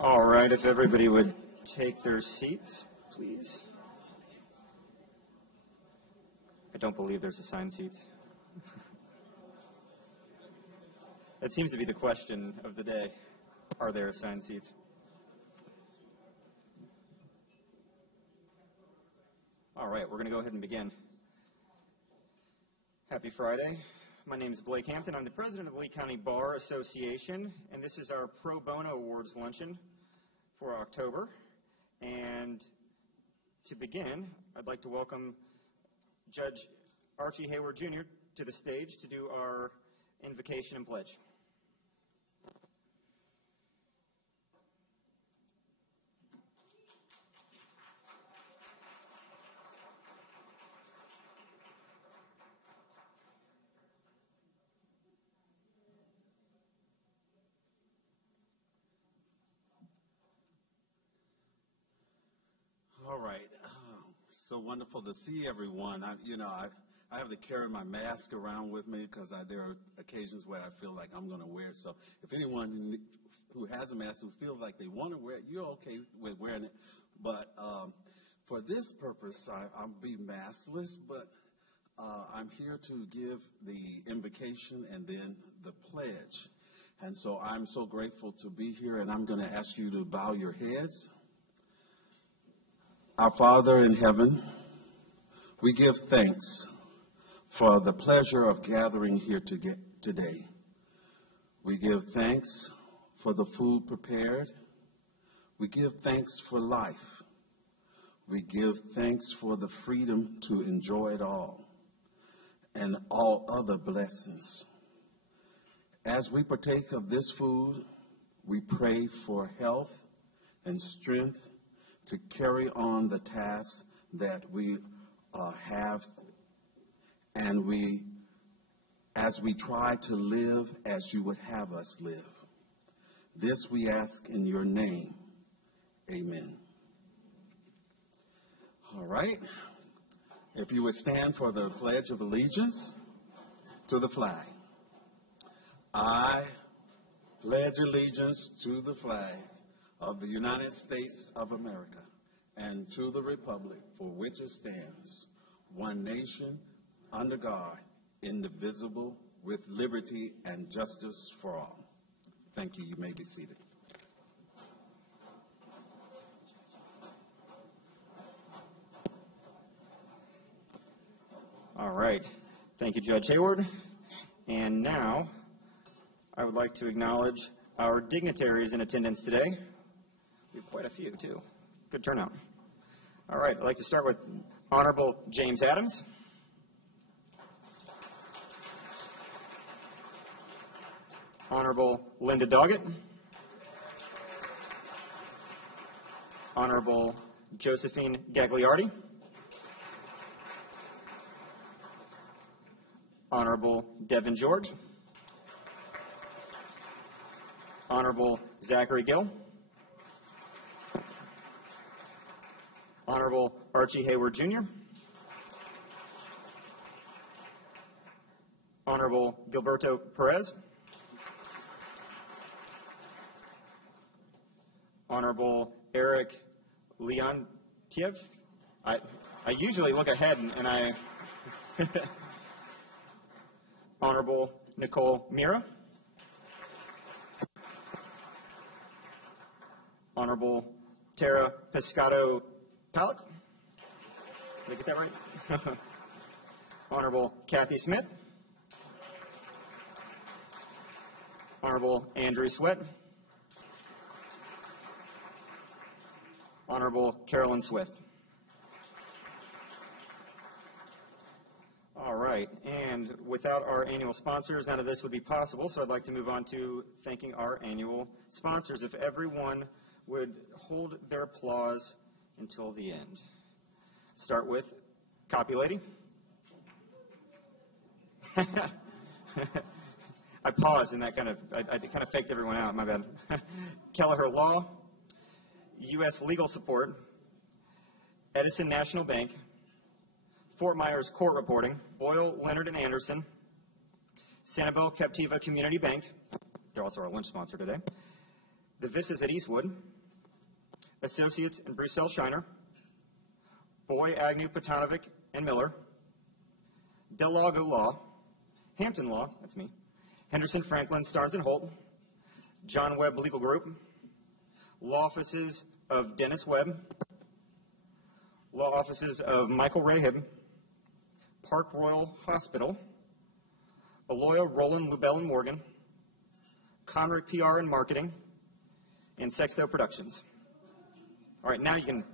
All right, if everybody would take their seats, please. I don't believe there's assigned seats. That seems to be the question of the day. Are there assigned seats? All right, we're going to go ahead and begin. Happy Friday. My name is Blake Hampton. I'm the president of the Lee County Bar Association, and this is our Pro Bono Awards Luncheon for October. And to begin, I'd like to welcome Judge Archie Hayward Jr. to the stage to do our invocation and pledge. All right. So wonderful to see everyone. I have to carry my mask around with me because there are occasions where I feel like I'm going to wear it. So if anyone who has a mask who feels like they want to wear it, you're okay with wearing it. But for this purpose, I'll be maskless, but I'm here to give the invocation and then the pledge. And so I'm so grateful to be here, and I'm going to ask you to bow your heads. Our Father in heaven, we give thanks for the pleasure of gathering here today. We give thanks for the food prepared. We give thanks for life. We give thanks for the freedom to enjoy it all and all other blessings. As we partake of this food, we pray for health and strength to carry on the tasks that we have, and as we try to live as you would have us live. This we ask in your name. Amen. All right. If you would stand for the Pledge of Allegiance to the flag. I pledge allegiance to the flag of the United States of America, and to the republic for which it stands, one nation, under God, indivisible, with liberty and justice for all. Thank you. You may be seated. All right. Thank you, Judge Hayward. And now, I would like to acknowledge our dignitaries in attendance today. We have quite a few, too. Good turnout. All right, I'd like to start with Honorable James Adams. Honorable Linda Doggett. Honorable Josephine Gagliardi. Honorable Devin George. Honorable Zachary Gill. Honorable Archie Hayward Jr. Honorable Gilberto Perez. Honorable Eric Leontiev. I usually look ahead and I... Honorable Nicole Mira. Honorable Tara Pescado Palak. Did I get that right? Honorable Kathy Smith. Honorable Andrew Sweat. Honorable Carolyn Swift. All right, and without our annual sponsors, none of this would be possible, so I'd like to move on to thanking our annual sponsors. If everyone would hold their applause until the end. Start with Copy Lady. I paused and that kind of faked everyone out, my bad. Kelleher Law, U.S. Legal Support, Edison National Bank, Fort Myers Court Reporting, Boyle, Leonard & Anderson, Sanibel Captiva Community Bank, they're also our lunch sponsor today, the Vistas at Eastwood, Associates and Bruxelles Shiner, Boy, Agnew, Potanovic, and Miller, Del Lago Law, Hampton Law, that's me, Henderson, Franklin, Starnes & Holt, John Webb Legal Group, Law Offices of Dennis Webb, Law Offices of Michael Rahib, Park Royal Hospital, Aloya, Roland, Lubell & Morgan, Conrick PR and Marketing, and Sexto Productions. All right, now you can...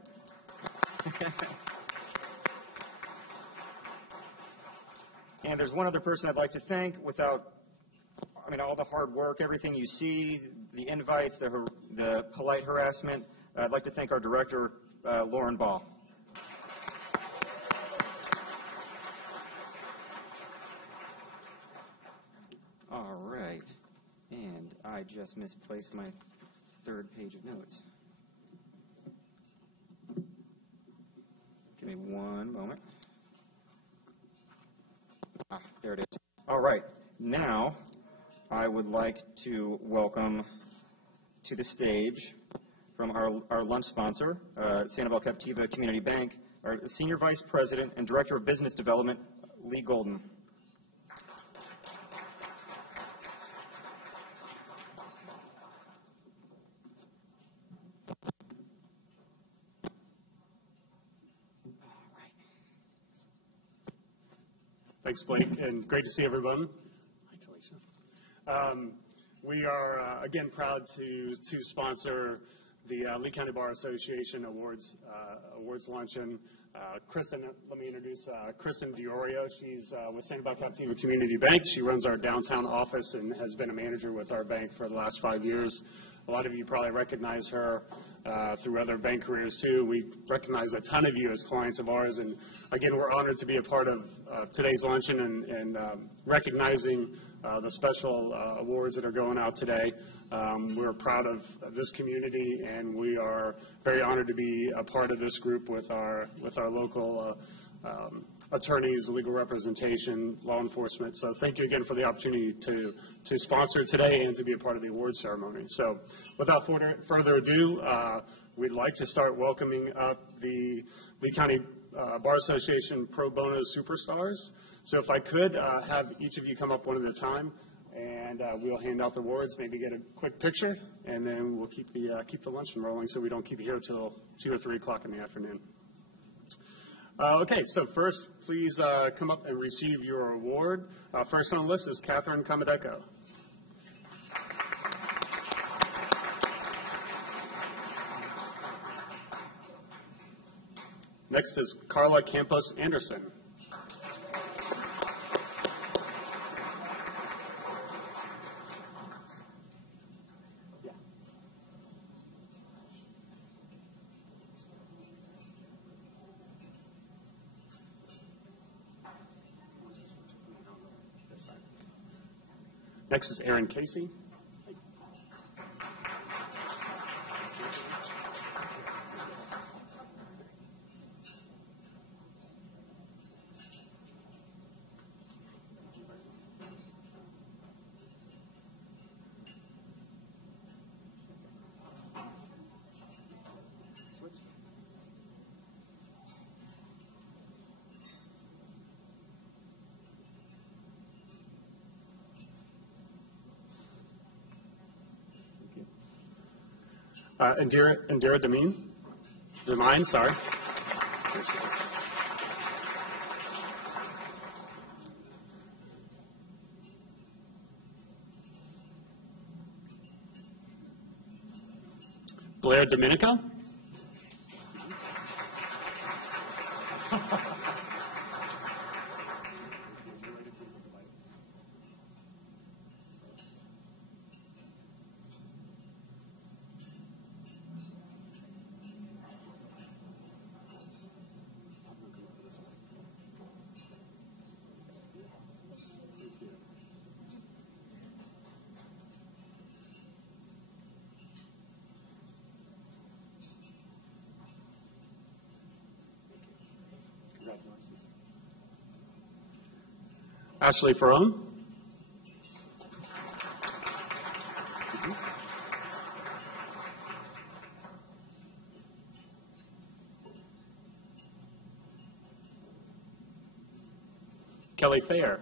And there's one other person I'd like to thank without, all the hard work, everything you see, the invites, the polite harassment. I'd like to thank our director, Lauren Ball. All right, and I just misplaced my third page of notes. Give me one moment. There it is. All right, now I would like to welcome to the stage from our lunch sponsor, Sanibel Captiva Community Bank, our Senior Vice President and Director of Business Development, Lee Golden. Thanks, Blake, and great to see everyone. We are, again, proud to sponsor the Lee County Bar Association Awards Luncheon. Kristen, let me introduce Kristen DiOrio. She's with Sanibel Captiva Community Bank. She runs our downtown office and has been a manager with our bank for the last 5 years. A lot of you probably recognize her through other bank careers, too. We recognize a ton of you as clients of ours, and again, we're honored to be a part of today's luncheon and recognizing the special awards that are going out today. We're proud of this community, and we are very honored to be a part of this group with our local attorneys, legal representation, law enforcement. So thank you again for the opportunity to sponsor today and to be a part of the awards ceremony. So without further ado, we'd like to start welcoming up the Lee County Bar Association Pro Bono Superstars. So if I could have each of you come up one at a time, and we'll hand out the awards, maybe get a quick picture, and then we'll keep the luncheon rolling so we don't keep you here till 2 or 3 o'clock in the afternoon. Okay, so first, please come up and receive your award. First on the list is Catherine Kamadeko. Next is Carla Campos Anderson. Next is Aaron Casey. Indira Demine, sorry. Blair Domenico. Ashley Ferone. Kelly Fair.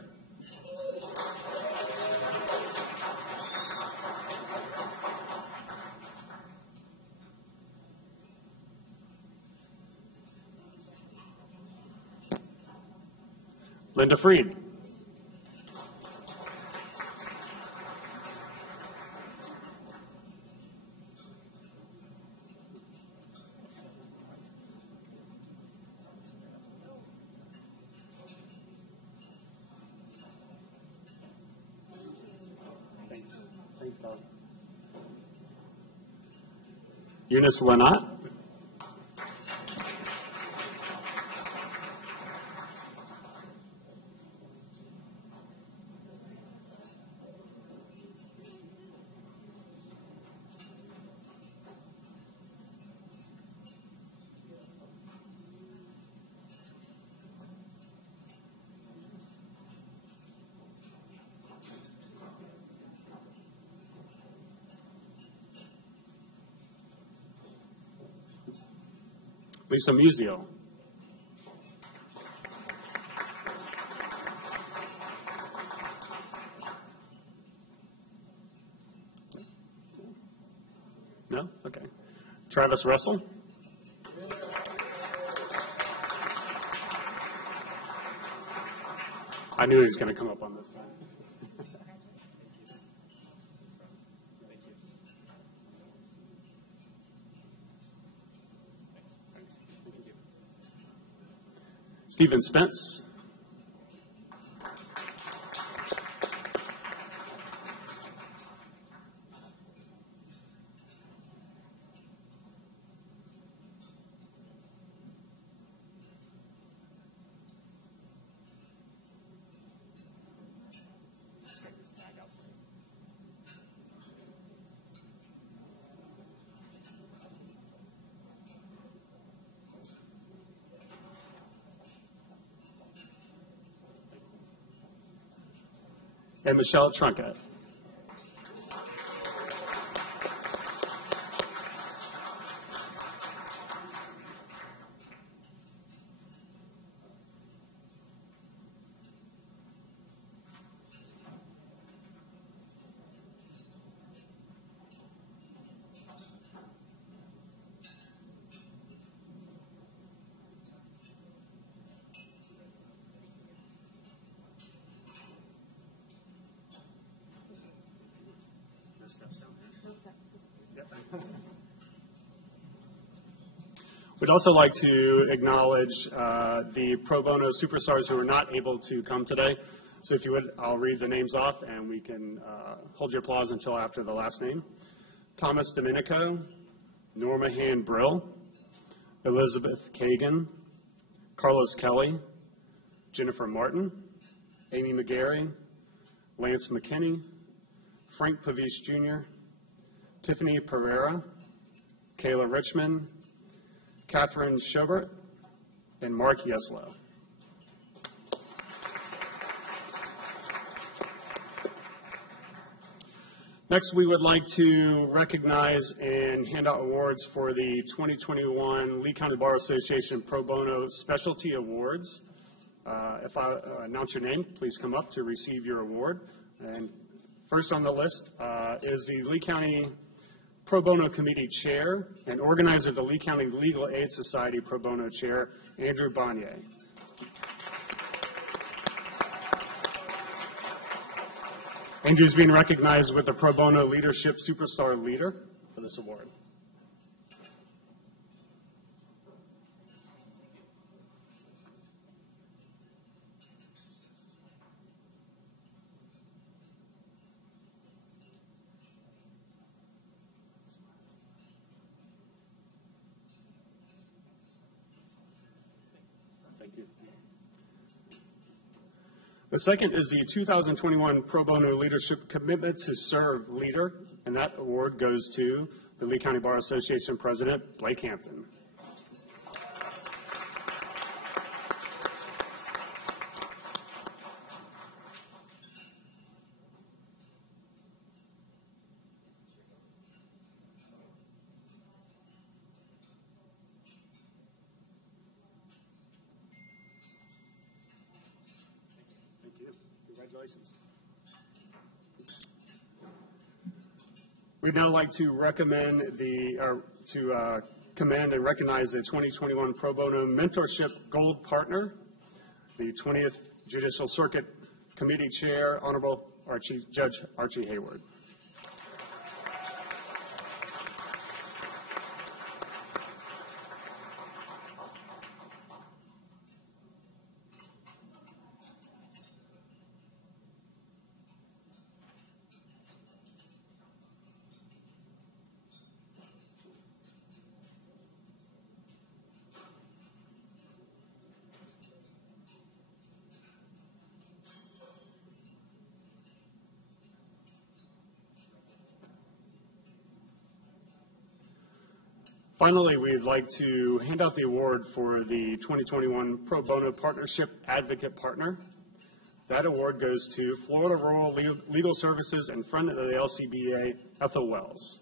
Linda Freed. Thanks, Kelly. Eunice Lenat. Lisa Musio. No? Okay. Travis Russell. I knew he was going to come up on this side. Stephen Spence. And Michelle Trunkett. We'd also like to acknowledge the pro bono superstars who are not able to come today. So if you would, I'll read the names off and we can hold your applause until after the last name. Thomas Domenico, Norma Han Brill, Elizabeth Kagan, Carlos Kelly, Jennifer Martin, Amy McGarry, Lance McKinney, Frank Pavis Jr., Tiffany Pereira, Kayla Richmond, Catherine Schobert, and Mark Yeslow. Next, we would like to recognize and hand out awards for the 2021 Lee County Bar Association Pro Bono Specialty Awards. If I announce your name, please come up to receive your award. And first on the list is the Lee County Pro Bono Committee Chair and organizer of the Lee County Legal Aid Society Pro Bono Chair, Andrew Bonnier. Andrew's being recognized with the Pro Bono Leadership Superstar Leader for this award. The second is the 2021 Pro Bono Leadership Commitment to Serve Leader, and that award goes to the Lee County Bar Association President, Blake Hampton. Congratulations. We'd now like to commend and recognize the 2021 Pro Bono Mentorship Gold Partner, the 20th Judicial Circuit Committee Chair, Honorable Judge Archie Hayward. Finally, we'd like to hand out the award for the 2021 Pro Bono Partnership Advocate Partner. That award goes to Florida Rural Legal Services and friend of the LCBA, Ethel Wells.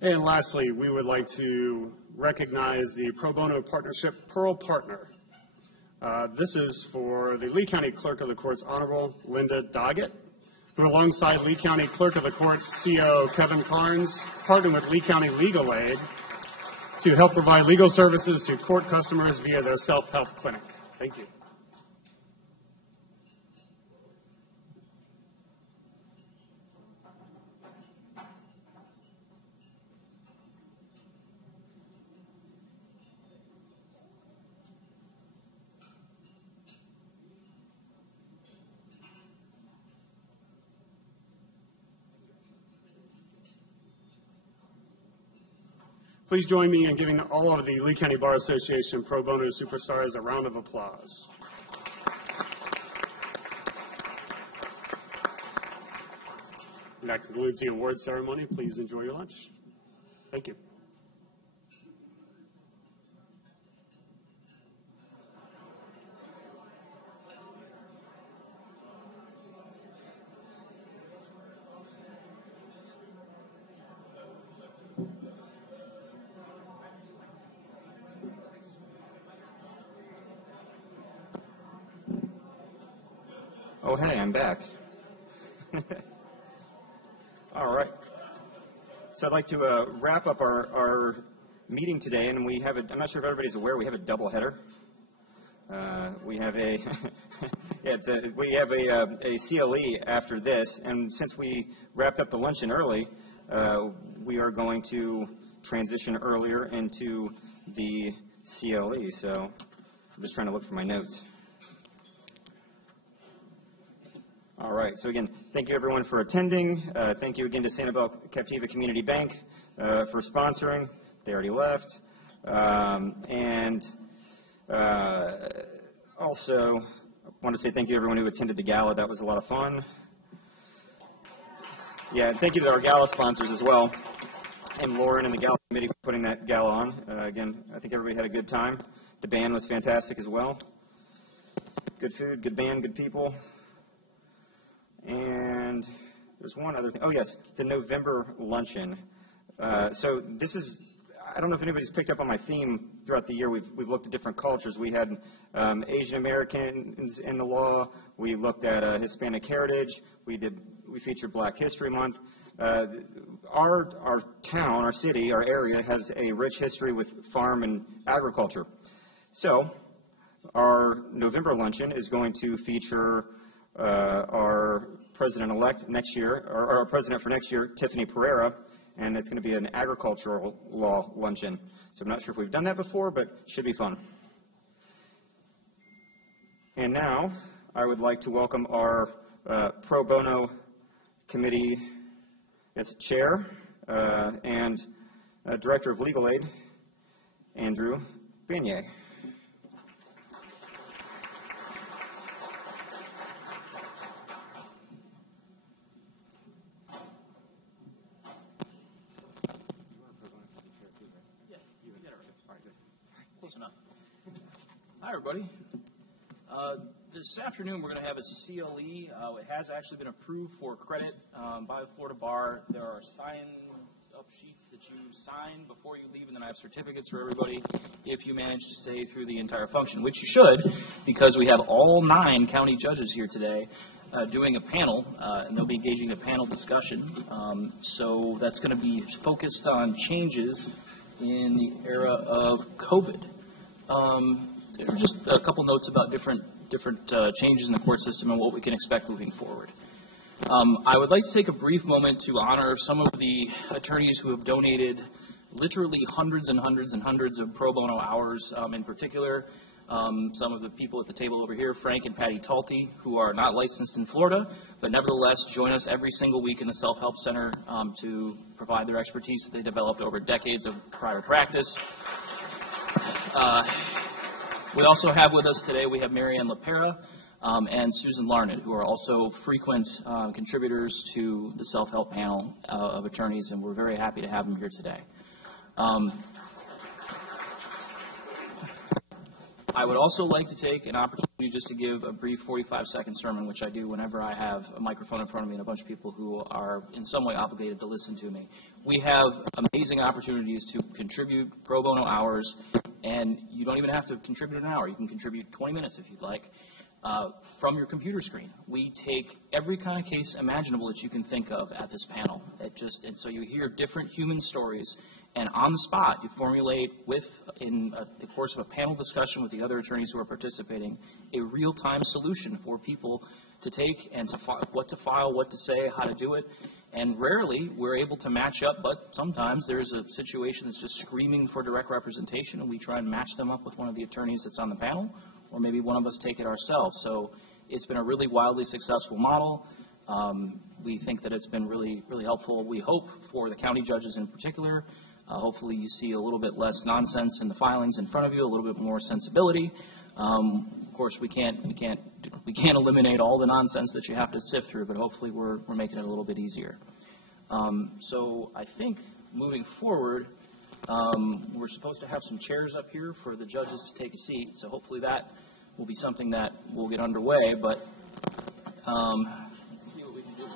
And lastly, we would like to recognize the Pro Bono Partnership Pearl Partner. This is for the Lee County Clerk of the Court's Honorable Linda Doggett, who alongside Lee County Clerk of the Court's CO Kevin Carnes partnered with Lee County Legal Aid to help provide legal services to court customers via their self-help clinic. Thank you. Please join me in giving all of the Lee County Bar Association Pro Bono Superstars a round of applause. And that concludes the award ceremony. Please enjoy your lunch. Thank you. Oh, hey, I'm back. All right. So I'd like to wrap up our meeting today, and we have I'm not sure if everybody's aware, we have a double header. We have a CLE after this, and since we wrapped up the luncheon early, we are going to transition earlier into the CLE. So I'm just trying to look for my notes. All right. So again, thank you everyone for attending. Thank you again to Sanibel Captiva Community Bank for sponsoring. They already left. Also, I want to say thank you to everyone who attended the gala. That was a lot of fun. Yeah, and thank you to our gala sponsors as well, and Lauren and the gala committee for putting that gala on. Again, I think everybody had a good time. The band was fantastic as well. Good food, good band, good people. And there's one other thing. Oh, yes, the November luncheon. So this is, I don't know if anybody's picked up on my theme throughout the year. We've looked at different cultures. We had Asian Americans in the law. We looked at Hispanic heritage. We featured Black History Month. Our town, our city, our area has a rich history with farm and agriculture. So our November luncheon is going to feature our president-elect next year, or our president for next year, Tiffany Pereira, and it's going to be an agricultural law luncheon. So I'm not sure if we've done that before, but it should be fun. And now I would like to welcome our pro bono committee as chair and director of legal aid, Andrew Banier. Hi, everybody. This afternoon, we're going to have a CLE. It has actually been approved for credit by the Florida Bar. There are sign-up sheets that you sign before you leave, and then I have certificates for everybody if you manage to stay through the entire function, which you should, because we have all 9 county judges here today doing a panel, and they'll be engaging in a panel discussion. So that's going to be focused on changes in the era of COVID. There are just a couple notes about different changes in the court system and what we can expect moving forward. I would like to take a brief moment to honor some of the attorneys who have donated literally hundreds and hundreds and hundreds of pro bono hours, in particular. Some of the people at the table over here, Frank and Patty Talty, who are not licensed in Florida, but nevertheless join us every single week in the Self-Help Center to provide their expertise that they developed over decades of prior practice. We also have with us today, we have Marianne LaPera and Susan Larned, who are also frequent contributors to the self-help panel of attorneys, and we're very happy to have them here today. I would also like to take an opportunity just to give a brief 45-second sermon, which I do whenever I have a microphone in front of me and a bunch of people who are in some way obligated to listen to me. We have amazing opportunities to contribute pro bono hours, and you don't even have to contribute an hour. You can contribute 20 minutes if you'd like from your computer screen. We take every kind of case imaginable that you can think of at this panel. And so you hear different human stories, and on the spot you formulate in the course of a panel discussion with the other attorneys who are participating, a real-time solution for people to take and what to file, what to say, how to do it. And rarely we're able to match up, but sometimes there's a situation that's just screaming for direct representation, and we try and match them up with one of the attorneys that's on the panel, or maybe one of us take it ourselves. So it's been a really wildly successful model. We think that it's been really, really helpful. We hope for the county judges in particular. Hopefully you see a little bit less nonsense in the filings in front of you, a little bit more sensibility. Of course, we can't eliminate all the nonsense that you have to sift through, but hopefully we're making it a little bit easier. So I think moving forward, we're supposed to have some chairs up here for the judges to take a seat. So hopefully that will be something that will get underway. But let's see what we can do here.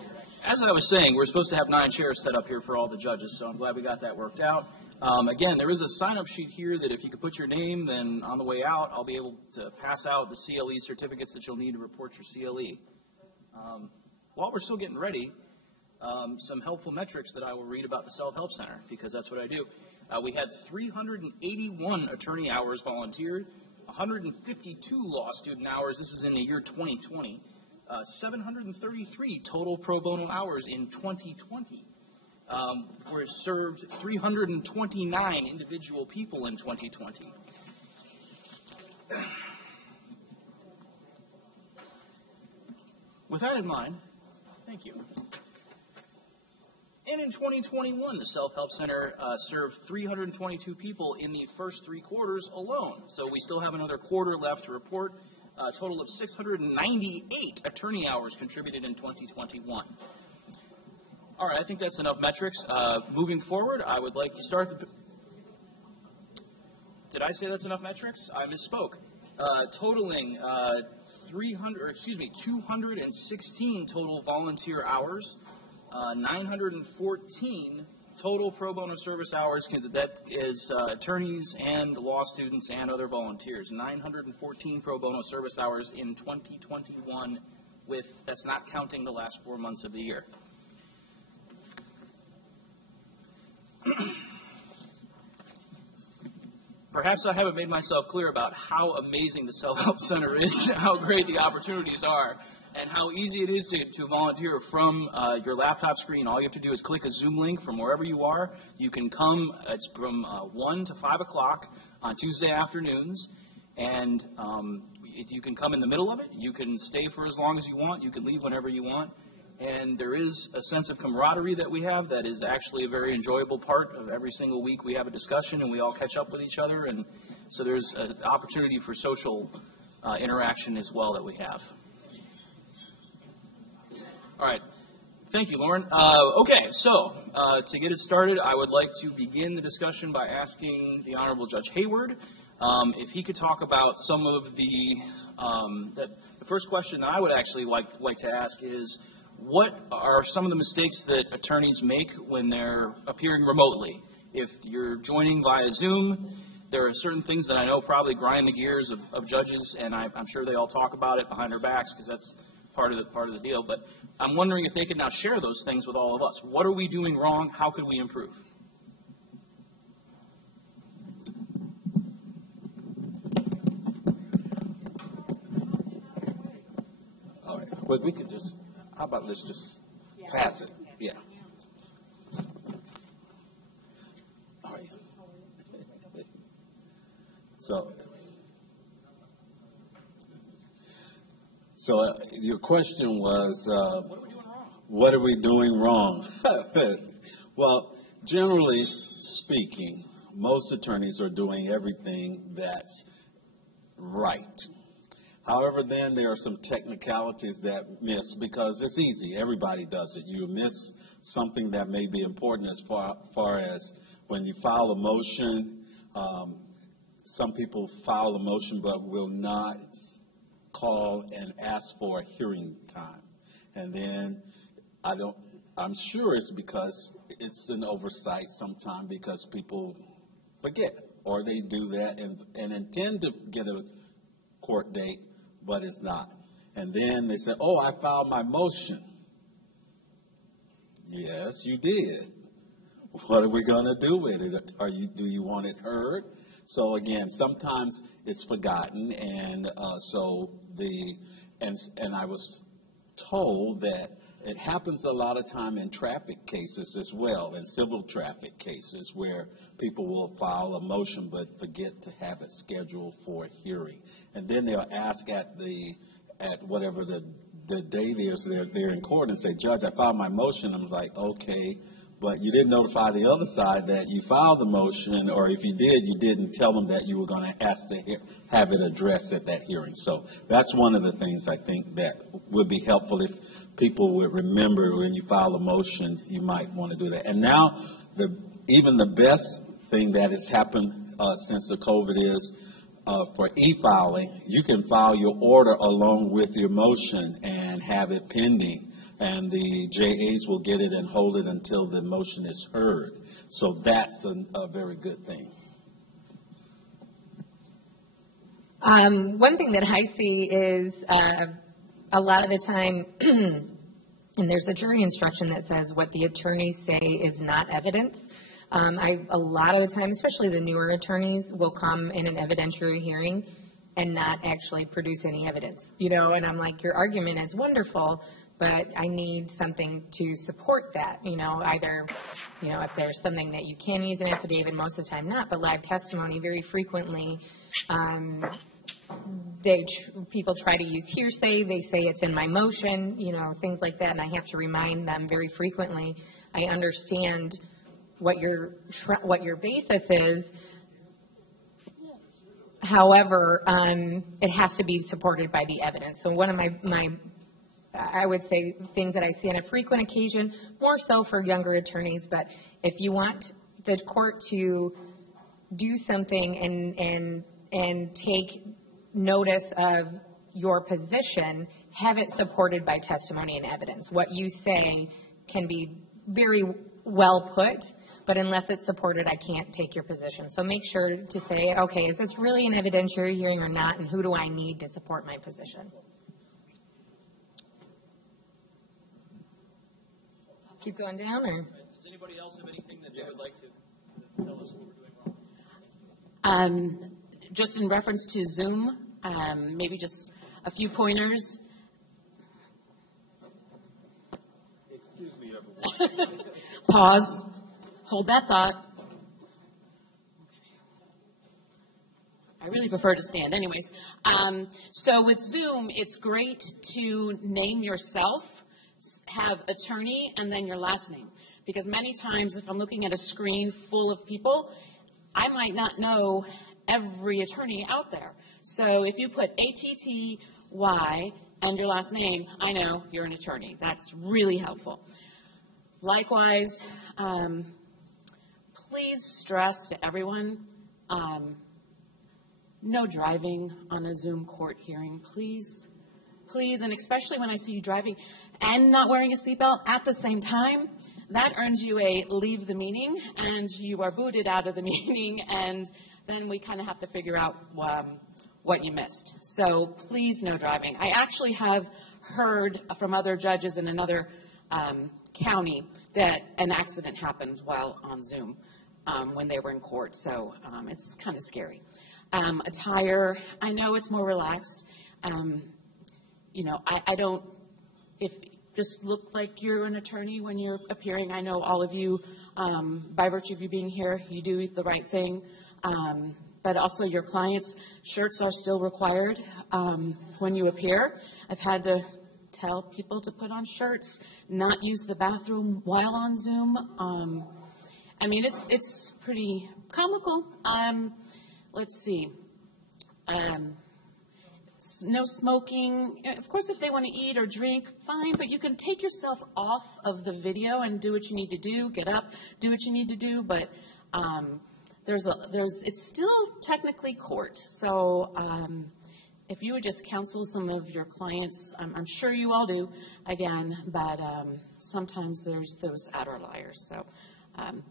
As I was saying, we're supposed to have 9 chairs set up here for all the judges. So I'm glad we got that worked out. Again, there is a sign-up sheet here that if you could put your name, then on the way out, I'll be able to pass out the CLE certificates that you'll need to report your CLE. While we're still getting ready, some helpful metrics that I will read about the Self-Help Center, because that's what I do. We had 381 attorney hours volunteered, 152 law student hours. This is in the year 2020. 733 total pro bono hours in 2020. Were served 329 individual people in 2020. With that in mind, thank you. And in 2021, the Self-Help Center served 322 people in the first 3 quarters alone. So we still have another quarter left to report. A total of 698 attorney hours contributed in 2021. All right, I think that's enough metrics. Moving forward, I would like to start Did I say that's enough metrics? I misspoke. Totaling 216 total volunteer hours, 914 total pro bono service hours, that is attorneys and law students and other volunteers. 914 pro bono service hours in 2021, that's not counting the last 4 months of the year. Perhaps I haven't made myself clear about how amazing the Self-Help Center is, how great the opportunities are, and how easy it is to volunteer from your laptop screen. All you have to do is click a Zoom link from wherever you are. You can come, it's from 1 to 5 o'clock on Tuesday afternoons, and You can come in the middle of it. You can stay for as long as you want. You can leave whenever you want. And there is a sense of camaraderie that we have that is actually a very enjoyable part of every single week. We have a discussion and we all catch up with each other. And so there's an opportunity for social interaction as well that we have. All right. Thank you, Lauren. Okay, so to get it started, I would like to begin the discussion by asking the Honorable Judge Hayward if he could talk about some of the first question that I would actually like to ask is, what are some of the mistakes that attorneys make when they're appearing remotely? If you're joining via Zoom, there are certain things that I know probably grind the gears of judges, and I'm sure they all talk about it behind their backs because that's part of the deal. But I'm wondering if they could now share those things with all of us. What are we doing wrong? How could we improve? All right. Well, we could just, how about let's just pass it? Yeah. All right. So your question was, what are we doing wrong? Well, generally speaking, most attorneys are doing everything that's right. However, then there are some technicalities that miss because it's easy. Everybody does it. You miss something that may be important as far as when you file a motion. Some people file a motion but will not call and ask for a hearing time. And then I'm sure it's because it's an oversight sometimes because people forget or they do that and intend to get a court date, but it's not. And then they say, oh, I filed my motion. Yes, you did. What are we going to do with it? Do you want it heard? So again, sometimes it's forgotten, and and I was told that it happens a lot of time in traffic cases as well, in civil traffic cases where people will file a motion but forget to have it scheduled for a hearing, and then they'll ask at whatever the day they're in court and say, Judge, I filed my motion. I'm like, okay. But you didn't notify the other side that you filed the motion, or if you did, you didn't tell them that you were going to ask to have it addressed at that hearing. So that's one of the things I think that would be helpful if people would remember when you file a motion, you might want to do that. And now, even the best thing that has happened since the COVID is for e-filing, you can file your order along with your motion and have it pending. And the JAs will get it and hold it until the motion is heard. So that's a very good thing. One thing that I see is a lot of the time, and there's a jury instruction that says what the attorneys say is not evidence. A lot of the time, especially the newer attorneys, will come in an evidentiary hearing and not actually produce any evidence. And I'm like, your argument is wonderful, but I need something to support that, either, if there's something that you can use an affidavit, most of the time not, but live testimony very frequently, people try to use hearsay, they say it's in my motion, things like that, and I have to remind them very frequently, I understand what your basis is. However, it has to be supported by the evidence. So one of my I would say things that I see on a frequent occasion, more so for younger attorneys, but if you want the court to do something and take notice of your position, have it supported by testimony and evidence. What you say can be very well put, but unless it's supported, I can't take your position. So make sure to say, okay, is this really an evidentiary hearing or not, and who do I need to support my position? Keep going down, or? Does anybody else have anything that they would like to tell us what we're doing wrong? Just in reference to Zoom, maybe just a few pointers. Excuse me, everyone. Pause. Hold that thought. I really prefer to stand. Anyways, so with Zoom, it's great to name yourself, have attorney, and then your last name. Because many times if I'm looking at a screen full of people, I might not know every attorney out there. So if you put ATTY and your last name, I know you're an attorney. That's really helpful. Likewise, please stress to everyone, no driving on a Zoom court hearing, please. Please, and especially when I see you driving and not wearing a seatbelt at the same time, that earns you a leave the meeting, and you are booted out of the meeting, and then we kind of have to figure out what you missed. So please, no driving. I actually have heard from other judges in another county that an accident happened while on Zoom when they were in court, so it's kind of scary. Attire, I know it's more relaxed. You know, I don't, if just look like you're an attorney when you're appearing. I know all of you, by virtue of you being here, you do the right thing. But also your clients' shirts are still required when you appear. I've had to tell people to put on shirts, not use the bathroom while on Zoom. I mean, it's pretty comical. Let's see. No smoking. Of course, if they want to eat or drink, fine, but you can take yourself off of the video and do what you need to do, get up, do what you need to do, but it's still technically court. So if you would just counsel some of your clients, I'm sure you all do, again, but sometimes there's those outliers. So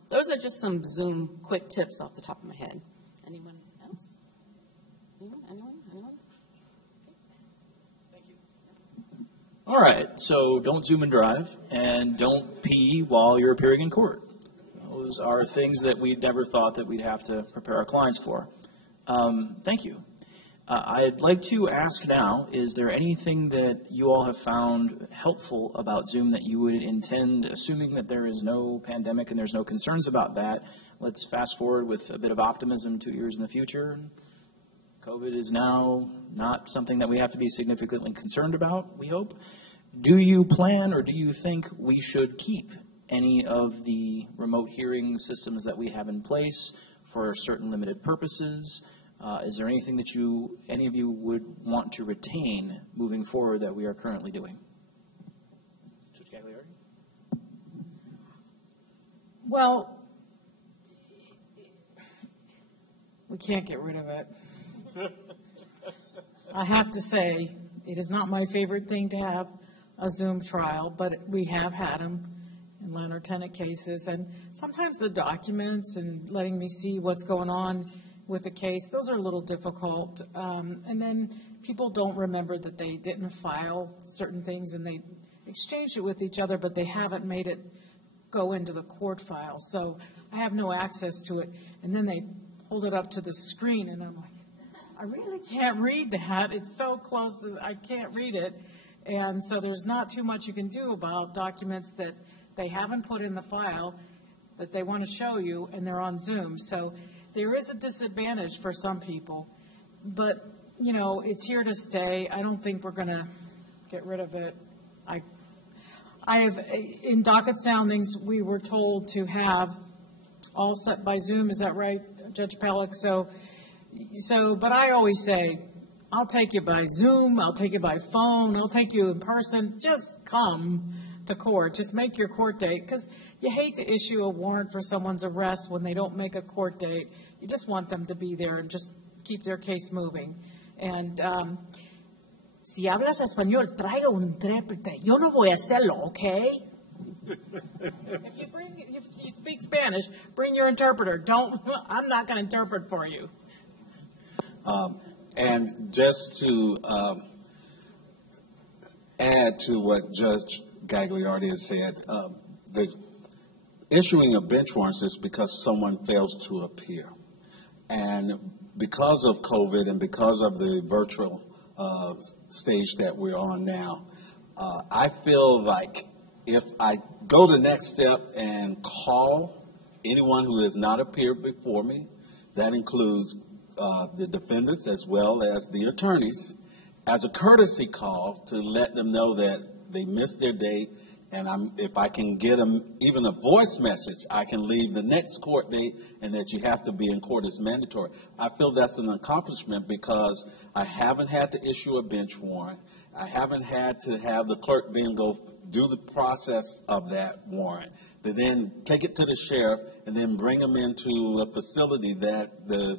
those are just some Zoom quick tips off the top of my head. Anyone else? Anyone? All right, so don't Zoom and drive, and don't pee while you're appearing in court. Those are things that we never thought that we'd have to prepare our clients for. Thank you. I'd like to ask now, is there anything that you all have found helpful about Zoom that you would intend, assuming that there is no pandemic and there's no concerns about that? Let's fast forward with a bit of optimism 2 years in the future. COVID is now not something that we have to be significantly concerned about, we hope. Do you plan or do you think we should keep any of the remote hearing systems that we have in place for certain limited purposes? Is there anything that any of you would want to retain moving forward that we are currently doing? Judge Gagliardi? Well, we can't get rid of it. I have to say, it is not my favorite thing to have a Zoom trial, but we have had them in landlord tenant cases, and sometimes the documents and letting me see what's going on with the case, those are a little difficult. And then people don't remember that they didn't file certain things, and they exchange it with each other, but they haven't made it go into the court file. So I have no access to it. And then they hold it up to the screen, and I'm like, I really can't read that. It's so close to, I can't read it. And so there's not too much you can do about documents that they haven't put in the file that they want to show you, and they're on Zoom. So there is a disadvantage for some people. But, you know, it's here to stay. I don't think we're going to get rid of it. I have, in docket soundings, we were told to have all set by Zoom. Is that right, Judge Pellick? So, but I always say, I'll take you by Zoom, I'll take you by phone, I'll take you in person. Just come to court. Just make your court date, because you hate to issue a warrant for someone's arrest when they don't make a court date. You just want them to be there and just keep their case moving. And si hablas español, traiga un intérprete. Yo no voy a hacerlo, okay? If you speak Spanish, bring your interpreter. I'm not going to interpret for you. And just to add to what Judge Gagliardi has said, the issuing of bench warrants is because someone fails to appear. And because of COVID and because of the virtual stage that we're on now, I feel like if I go the next step and call anyone who has not appeared before me, that includes the defendants as well as the attorneys as a courtesy call to let them know that they missed their date, and if I can get them even a voice message, I can leave the next court date, and that you have to be in court is mandatory. I feel that's an accomplishment because I haven't had to issue a bench warrant. I haven't had to have the clerk then go do the process of that warrant, to then take it to the sheriff and then bring them into a facility that the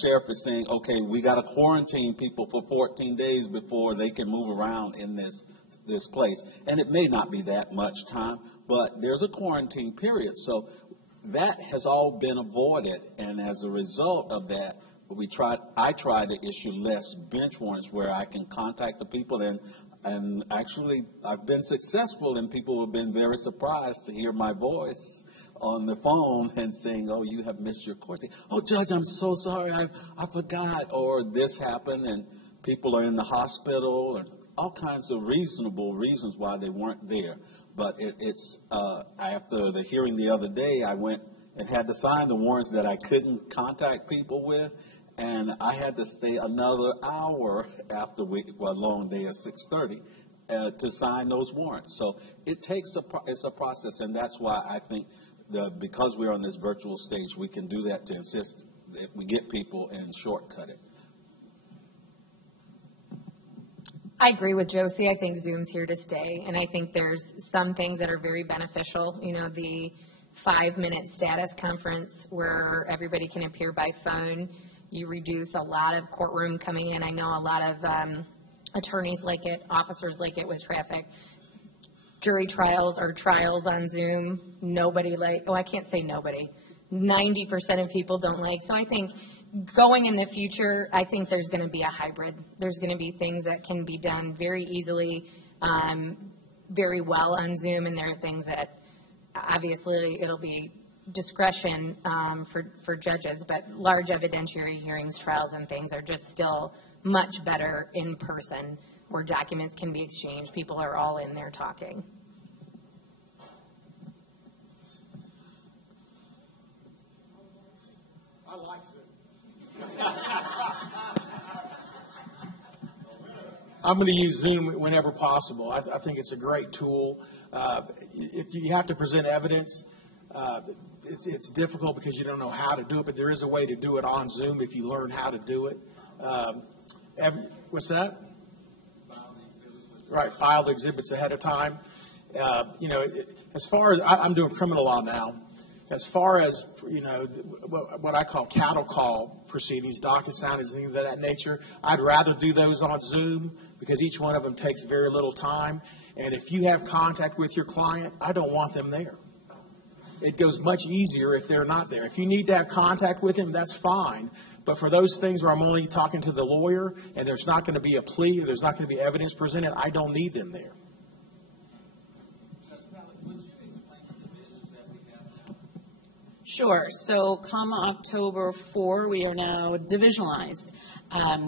sheriff is saying, okay, we got to quarantine people for 14 days before they can move around in this place. And it may not be that much time, but there's a quarantine period. So that has all been avoided. And as a result of that, I tried to issue less bench warrants where I can contact the people, and actually I've been successful, and people have been very surprised to hear my voice on the phone and saying, oh, you have missed your court date. Oh, Judge, I'm so sorry, I forgot, or this happened, and people are in the hospital, and all kinds of reasonable reasons why they weren't there. But after the hearing the other day, I went and had to sign the warrants that I couldn't contact people with, and I had to stay another hour after a long day at 6:30 to sign those warrants. So it takes it's a process, and that's why I think because we're on this virtual stage, we can do that to insist that we get people and shortcut it. I agree with Josie. I think Zoom's here to stay, and I think there's some things that are very beneficial. You know, the 5-minute status conference where everybody can appear by phone. You reduce a lot of courtroom coming in. I know a lot of attorneys like it, officers like it with traffic. Jury trials or trials on Zoom, I can't say nobody. 90% of people don't like. So I think going in the future, I think there's going to be a hybrid. There's going to be things that can be done very easily, very well on Zoom, and there are things that obviously it'll be discretion for judges, but large evidentiary hearings, trials, and things are just still much better in person, where documents can be exchanged. People are all in there talking. I like Zoom. I'm going to use Zoom whenever possible. I think it's a great tool. If you have to present evidence, it's difficult because you don't know how to do it, but there is a way to do it on Zoom if you learn how to do it. What's that? Right, file the exhibits ahead of time. As far as I'm doing criminal law now, as far as, what I call cattle call proceedings, docket soundings, things of that nature, I'd rather do those on Zoom because each one of them takes very little time. And if you have contact with your client, I don't want them there. It goes much easier if they're not there. If you need to have contact with him, that's fine. But for those things where I'm only talking to the lawyer and there's not going to be a plea, or there's not going to be evidence presented, I don't need them there. Sure. So come October 4, we are now divisionalized.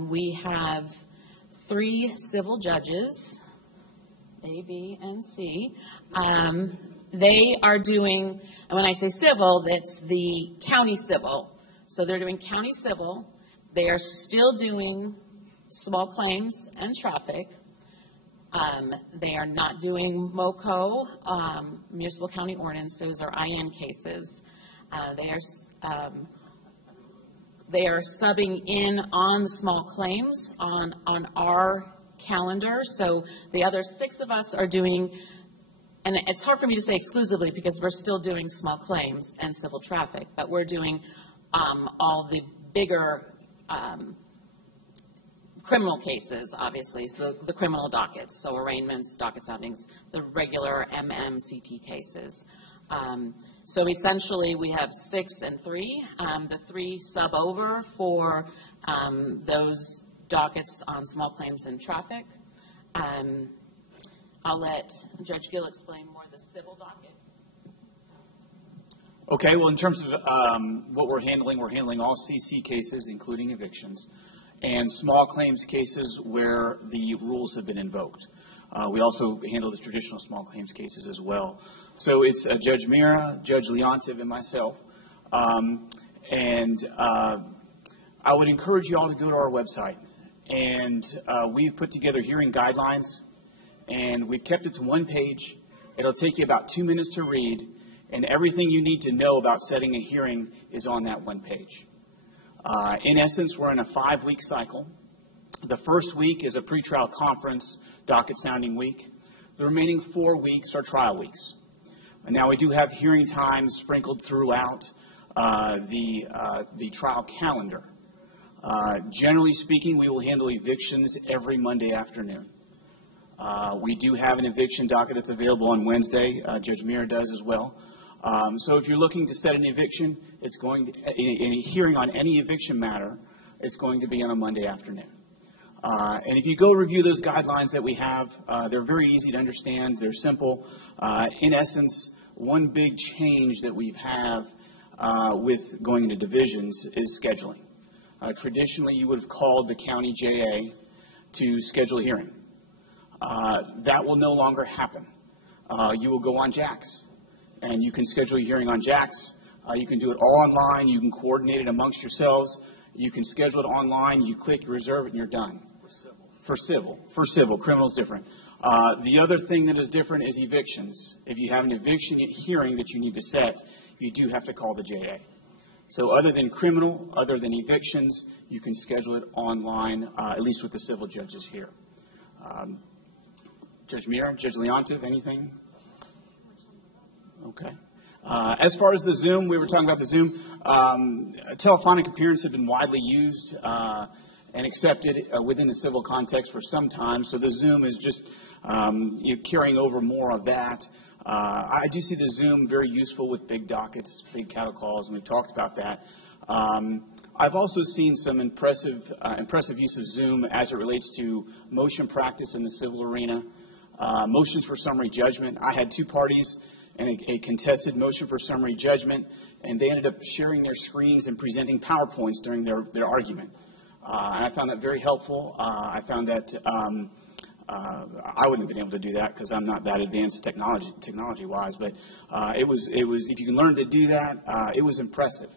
We have 3 civil judges, A, B, and C. They are doing, and when I say civil, that's the county civil. So they're doing county civil. They are still doing small claims and traffic. They are not doing MOCO, municipal county ordinances, or IN cases. They are subbing in on small claims on our calendar. So the other 6 of us are doing, and it's hard for me to say exclusively because we're still doing small claims and civil traffic, but we're doing all the bigger criminal cases, obviously, so the criminal dockets, so arraignments, docket soundings, the regular MMCT cases. So essentially, we have 6 and 3. The 3 sub over for those dockets on small claims and traffic. I'll let Judge Gill explain more the civil docket. Okay, well, in terms of what we're handling all CC cases, including evictions, and small claims cases where the rules have been invoked. We also handle the traditional small claims cases as well. So it's Judge Mira, Judge Leontiv, and myself. I would encourage you all to go to our website. And we've put together hearing guidelines, and we've kept it to one page. It'll take you about 2 minutes to read, and everything you need to know about setting a hearing is on that one page. In essence, we're in a 5-week cycle. The first week is a pretrial conference docket sounding week. The remaining 4 weeks are trial weeks. And now we do have hearing times sprinkled throughout the trial calendar. Generally speaking, we will handle evictions every Monday afternoon. We do have an eviction docket that's available on Wednesday. Judge Meir does as well. So if you're looking to set an eviction, it's going to, in a hearing on any eviction matter, it's going to be on a Monday afternoon. And if you go review those guidelines that we have, they're very easy to understand. They're simple. In essence, one big change that we have with going into divisions is scheduling. Traditionally, you would have called the county JA to schedule a hearing. That will no longer happen. You will go on JAX, and you can schedule a hearing on JAX. You can do it all online. You can coordinate it amongst yourselves. You can schedule it online. You click, you reserve it, and you're done. For civil. Criminal is different. The other thing that is different is evictions. If you have an eviction hearing that you need to set, you do have to call the JA. So other than criminal, other than evictions, you can schedule it online, at least with the civil judges here. Judge Meir, Judge Leontiv, anything? Okay. As far as the Zoom, we were talking about the Zoom. Telephonic appearances have been widely used and accepted within the civil context for some time. So the Zoom is just carrying over more of that. I do see the Zoom very useful with big dockets, big cattle calls, and we talked about that. I've also seen some impressive use of Zoom as it relates to motion practice in the civil arena, motions for summary judgment. I had 2 parties and a contested motion for summary judgment, and they ended up sharing their screens and presenting PowerPoints during their argument. And I found that very helpful. I found that I wouldn't have been able to do that because I'm not that advanced technology-wise, but it was if you can learn to do that, it was impressive.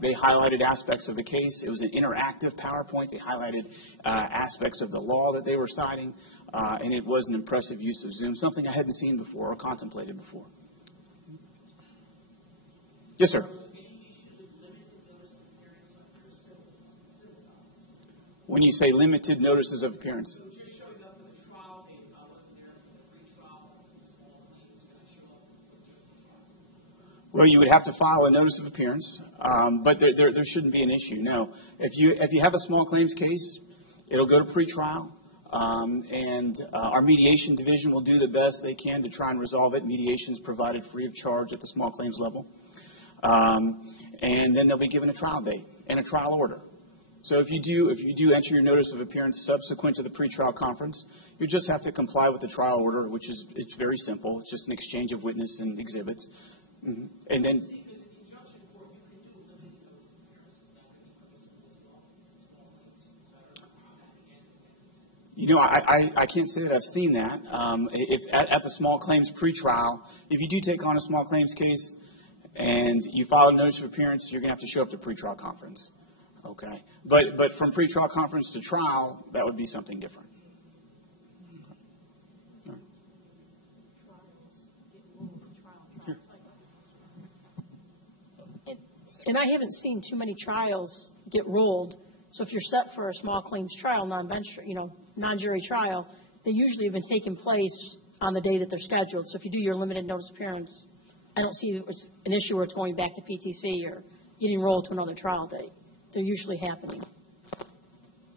They highlighted aspects of the case. It was an interactive PowerPoint. They highlighted aspects of the law that they were citing, and it was an impressive use of Zoom, something I hadn't seen before or contemplated before. Yes, sir. When you say limited notices of appearance. Well, you would have to file a notice of appearance, but there shouldn't be an issue. No, if you have a small claims case, it'll go to pretrial, and our mediation division will do the best they can to try and resolve it. Mediation is provided free of charge at the small claims level, and then they'll be given a trial date and a trial order. So if you do enter your notice of appearance subsequent to the pretrial conference, you just have to comply with the trial order, which is it's very simple. It's just an exchange of witness and exhibits. Mm-hmm. And then, I can't say that I've seen that. If at the small claims pretrial, if you do take on a small claims case and you file a notice of appearance, you're going to have to show up to pretrial conference. Okay, but from pretrial conference to trial, that would be something different. And I haven't seen too many trials get rolled. So if you're set for a small claims trial, non-jury trial, they usually have been taking place on the day that they're scheduled. So if you do your limited notice appearance, I don't see it's an issue where it's going back to PTC or getting rolled to another trial date. They're usually happening.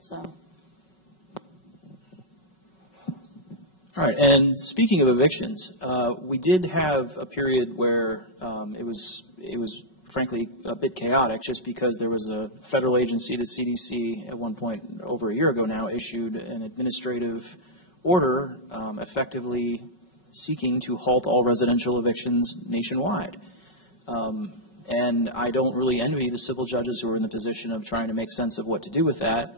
So. All right, and speaking of evictions, we did have a period where it was frankly a bit chaotic just because there was a federal agency, the CDC, at one point over a year ago now, issued an administrative order effectively seeking to halt all residential evictions nationwide. And I don't really envy the civil judges who are in the position of trying to make sense of what to do with that.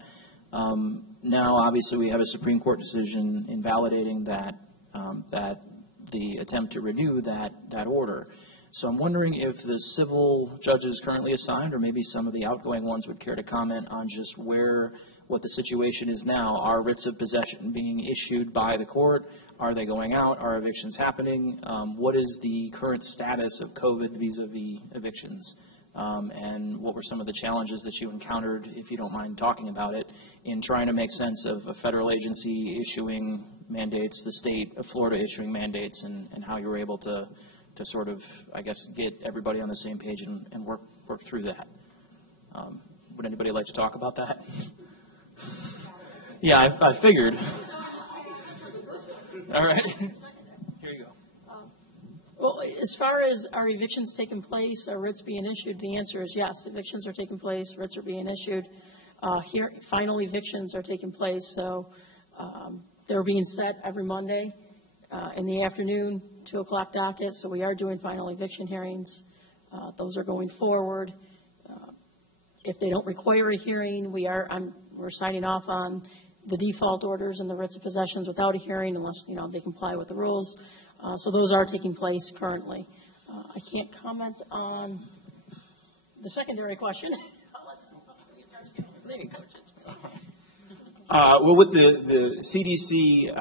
Now, obviously, we have a Supreme Court decision invalidating that the attempt to renew that order. So I'm wondering if the civil judges currently assigned, or maybe some of the outgoing ones, would care to comment on just what the situation is now. Are writs of possession being issued by the court? Are they going out? Are evictions happening? What is the current status of COVID vis-a-vis evictions? And what were some of the challenges that you encountered, if you don't mind talking about it, in trying to make sense of a federal agency issuing mandates, the state of Florida issuing mandates, and how you were able to sort of, I guess, get everybody on the same page and work through that. Would anybody like to talk about that? Yeah, I figured. All right. Here you go. Well, as far as are evictions taking place, are writs being issued, the answer is yes. Evictions are taking place, writs are being issued. Final evictions are taking place, so they're being set every Monday in the afternoon, 2 o'clock docket, so we are doing final eviction hearings. Those are going forward. If they don't require a hearing, we're signing off on the default orders and the writs of possessions without a hearing unless, they comply with the rules. So those are taking place currently. I can't comment on the secondary question. Well, with the CDC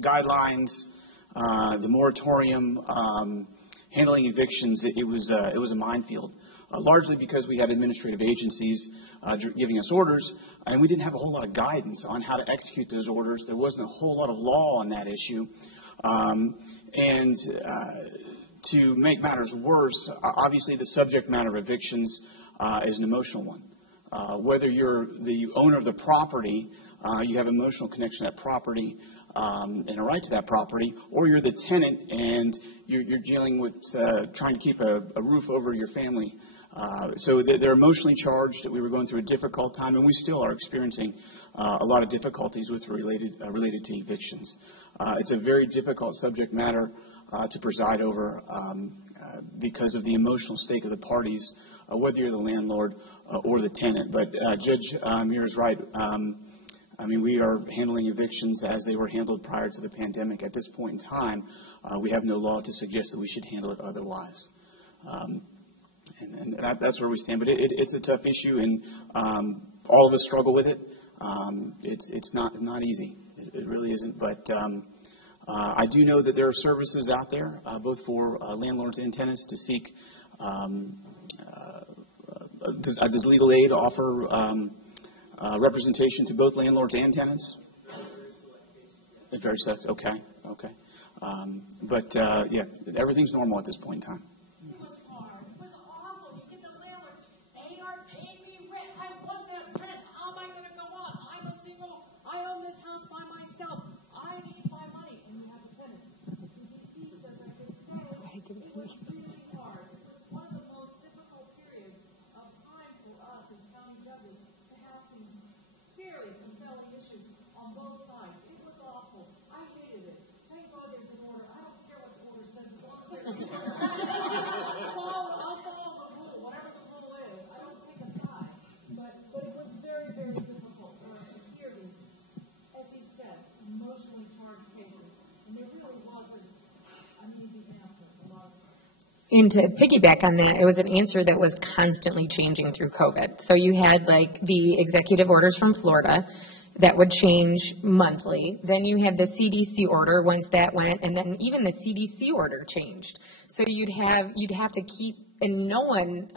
guidelines, the moratorium, handling evictions, it was a minefield. Largely because we had administrative agencies giving us orders, and we didn't have a whole lot of guidance on how to execute those orders. There wasn't a whole lot of law on that issue. And to make matters worse, obviously the subject matter of evictions is an emotional one. Whether you're the owner of the property, you have emotional connection to that property and a right to that property, or you're the tenant and you're dealing with trying to keep a roof over your family. So they're emotionally charged. We were going through a difficult time, and we still are experiencing a lot of difficulties with related to evictions. It's a very difficult subject matter to preside over because of the emotional stake of the parties, whether you're the landlord or the tenant. But Judge Muir is right. We are handling evictions as they were handled prior to the pandemic. At this point in time, we have no law to suggest that we should handle it otherwise. And that's where we stand. But it's a tough issue, and all of us struggle with it. It's not easy. It really isn't. But I do know that there are services out there, both for landlords and tenants, to seek. Does legal aid offer representation to both landlords and tenants? Very select. Okay. But yeah, everything's normal at this point in time. And to piggyback on that, it was an answer that was constantly changing through COVID. So you had the executive orders from Florida that would change monthly. Then you had the CDC order once that went, and then even the CDC order changed. So you'd have to keep, and no one,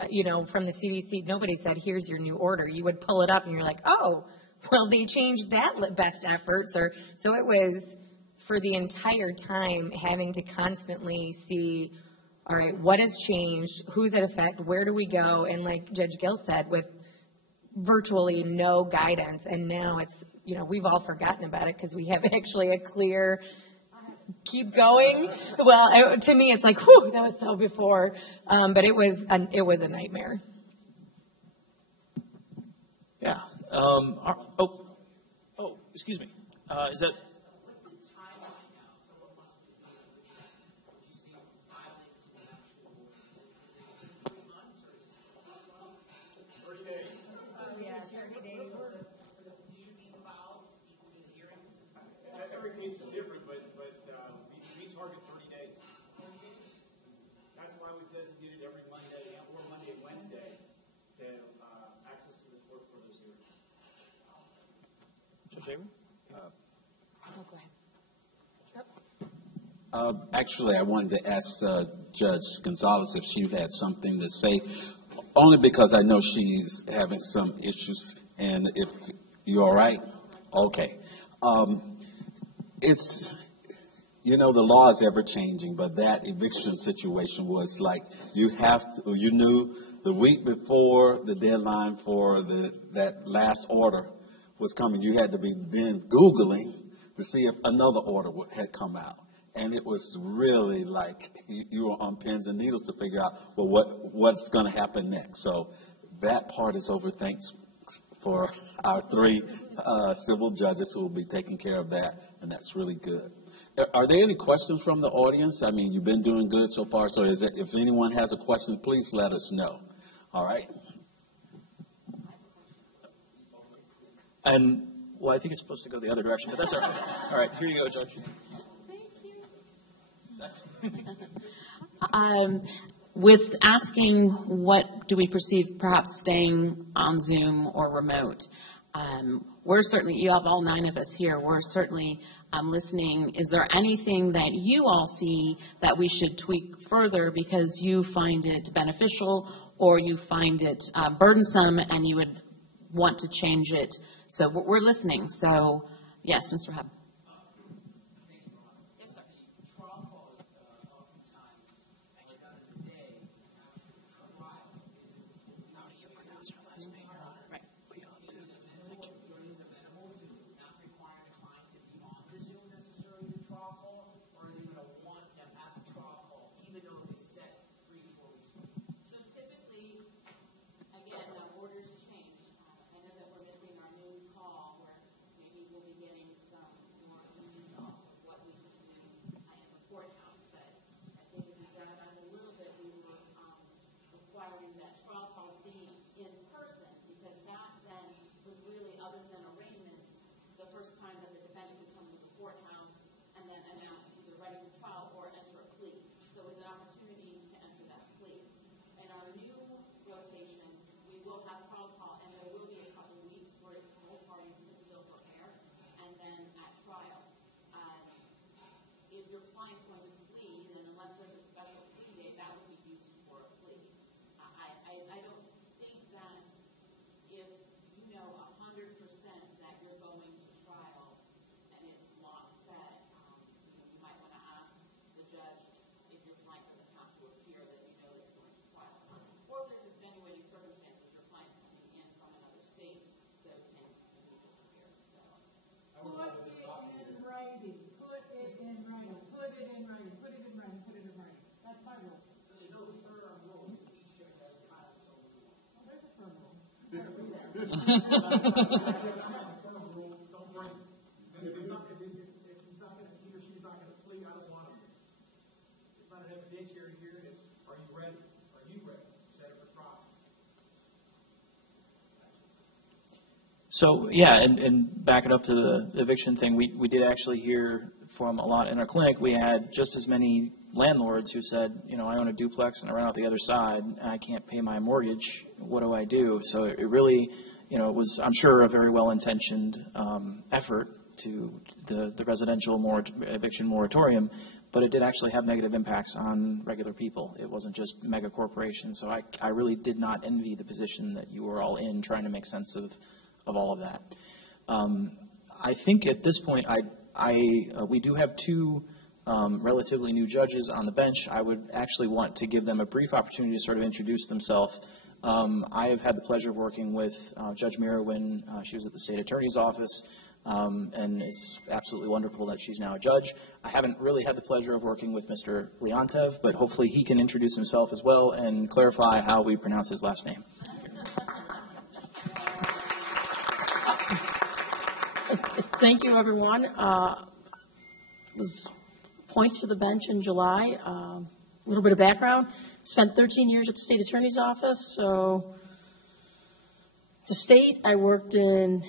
from the CDC, nobody said, here's your new order. You would pull it up and you're like, oh, well, they changed that best efforts. So it was for the entire time having to constantly see, all right, what has changed? Who's at effect? Where do we go? And like Judge Gill said, with virtually no guidance, and now it's, we've all forgotten about it because we have actually a clear keep going. Well, to me, it's like, whew, that was so before. But it was a nightmare. Yeah. Excuse me. Is that... Every case is different, but we target 30 days. That's why we Shaver? Oh, go ahead. Actually, I wanted to ask Judge Gonzalez if she had something to say, only because I know she's having some issues, and if you're all right? Okay. It's, you know, the law is ever changing, but that eviction situation was like you knew the week before the deadline for that last order was coming, you had to be then Googling to see if another order had come out. And it was really like you were on pins and needles to figure out, well, what's going to happen next. So that part is over. Thanks for our 3 civil judges who will be taking care of that, and that's really good. Are there any questions from the audience? I mean, you've been doing good so far, so if anyone has a question, please let us know. All right? And, well, I think it's supposed to go the other direction, but that's all right. All right, here you go, Judge. With asking what do we perceive perhaps staying on Zoom or remote, we're certainly, you have all 9 of us here, we're certainly listening. Is there anything that you all see that we should tweak further because you find it beneficial or you find it burdensome and you would want to change it? So we're listening. So, yes, Mr. Hebb. So, yeah, and back it up to the eviction thing, we did actually hear from a lot in our clinic. We had just as many landlords who said, you know, I own a duplex and I rent out the other side and I can't pay my mortgage. What do I do? So it really, you know, it was, I'm sure, a very well-intentioned effort to the residential eviction moratorium, but it did actually have negative impacts on regular people. It wasn't just mega corporations. So I really did not envy the position that you were all in, trying to make sense of all of that. I think at this point, we do have 2 relatively new judges on the bench. I would actually want to give them a brief opportunity to sort of introduce themselves. I have had the pleasure of working with Judge Mira when she was at the State Attorney's Office, and it's absolutely wonderful that she's now a judge. I haven't really had the pleasure of working with Mr. Leontev, but hopefully he can introduce himself as well and clarify how we pronounce his last name. Thank you, everyone. Was appointed to the bench in July. A little bit of background. Spent 13 years at the State Attorney's Office. So the state, I worked in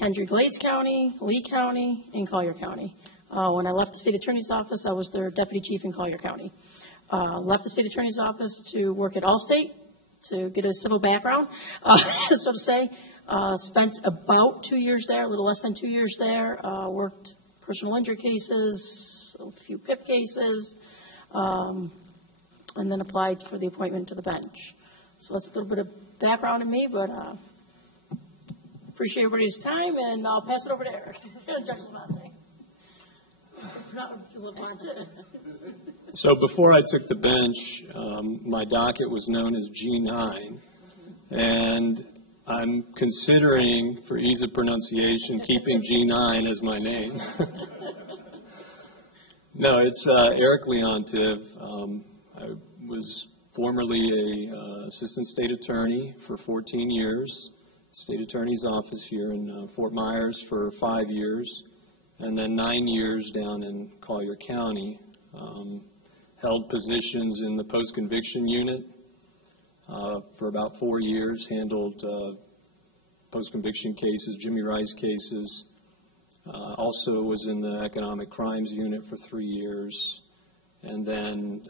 Hendry Glades County, Lee County, and Collier County. When I left the State Attorney's Office, I was their Deputy Chief in Collier County. Left the State Attorney's Office to work at Allstate to get a civil background, so to say. Spent about 2 years there, a little less than 2 years there. Worked personal injury cases, a few PIP cases, and then applied for the appointment to the bench. So that's a little bit of background on me, but appreciate everybody's time, and I'll pass it over to Eric. Judge Lavonte. So before I took the bench, my docket was known as G9, and I'm considering, for ease of pronunciation, keeping G9 as my name. No, it's Eric Leontiv. I was formerly a assistant state attorney for 14 years, state attorney's office here in Fort Myers for 5 years, and then 9 years down in Collier County. Held positions in the post-conviction unit for about 4 years, handled post-conviction cases, Jimmy Rice cases. Also was in the economic crimes unit for 3 years, and then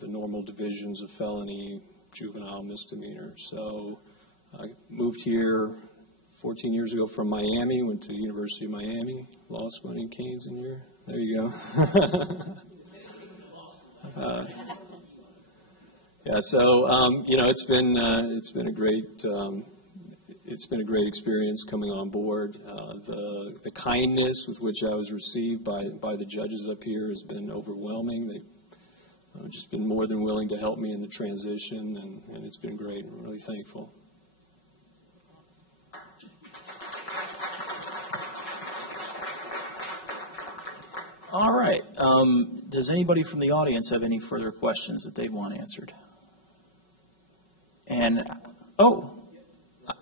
the normal divisions of felony, juvenile, misdemeanor. So I moved here 14 years ago from Miami, went to the University of Miami, law school in Canes in here. There you go. Yeah, so you know, it's been a great experience coming on board. The kindness with which I was received by the judges up here has been overwhelming. They've just been more than willing to help me in the transition, and it's been great. I'm really thankful. All right. Does anybody from the audience have any further questions that they want answered? And, oh. I'm